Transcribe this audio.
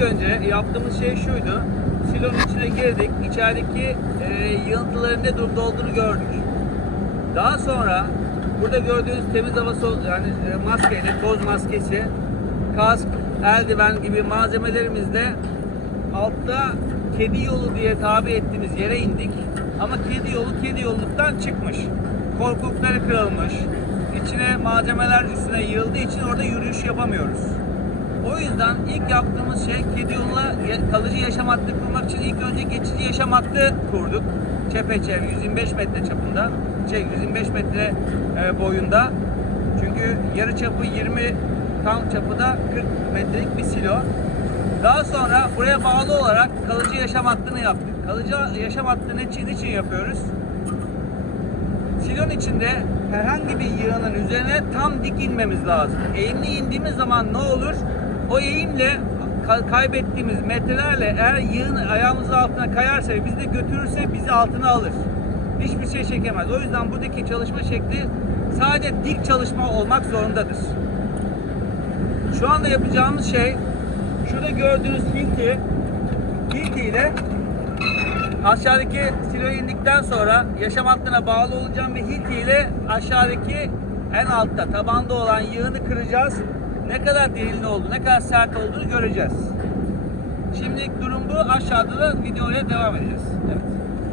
önce yaptığımız şey şuydu. Silonun içine girdik. İçerideki e, yığıntıların ne durumda olduğunu gördük. Daha sonra burada gördüğünüz temiz hava yani e, maskeyle, toz maskesi, kask, eldiven gibi malzemelerimizle altta kedi yolu diye tabi ettiğimiz yere indik. Ama kedi yolu kedi yolluktan çıkmış. Korkulukları kırılmış. İçine malzemeler üstüne yığıldığı için orada yürüyüş yapamıyoruz. O yüzden ilk yaptığımız şey kedi yoluna kalıcı yaşam hattı kurmak için ilk önce geçici yaşam hattı kurduk. Çepeçev 125 metre çapında, şey 125 metre e, boyunda. Çünkü yarı çapı 20, tam çapı da 40 metrelik bir silo. Daha sonra buraya bağlı olarak kalıcı yaşam hattını yaptık. Kalıcı yaşam hattını için, için yapıyoruz? Silon içinde herhangi bir yığının üzerine tam dik inmemiz lazım. Eğimli indiğimiz zaman ne olur? O eğimle ka- kaybettiğimiz metrelerle eğer yığın ayağımızın altına kayarsa ve bizi de götürürse bizi altına alır. Hiçbir şey çekemez. O yüzden buradaki çalışma şekli sadece dik çalışma olmak zorundadır. Şu anda yapacağımız şey şurada gördüğünüz hilti hilti ile aşağıdaki siloya indikten sonra yaşam hattına bağlı olacağım bir hilti ile aşağıdaki en altta tabanda olan yığını kıracağız. Ne kadar derin oldu, ne kadar sert olduğunu göreceğiz. Şimdilik durum bu. Aşağıda da videoya devam edeceğiz. Evet.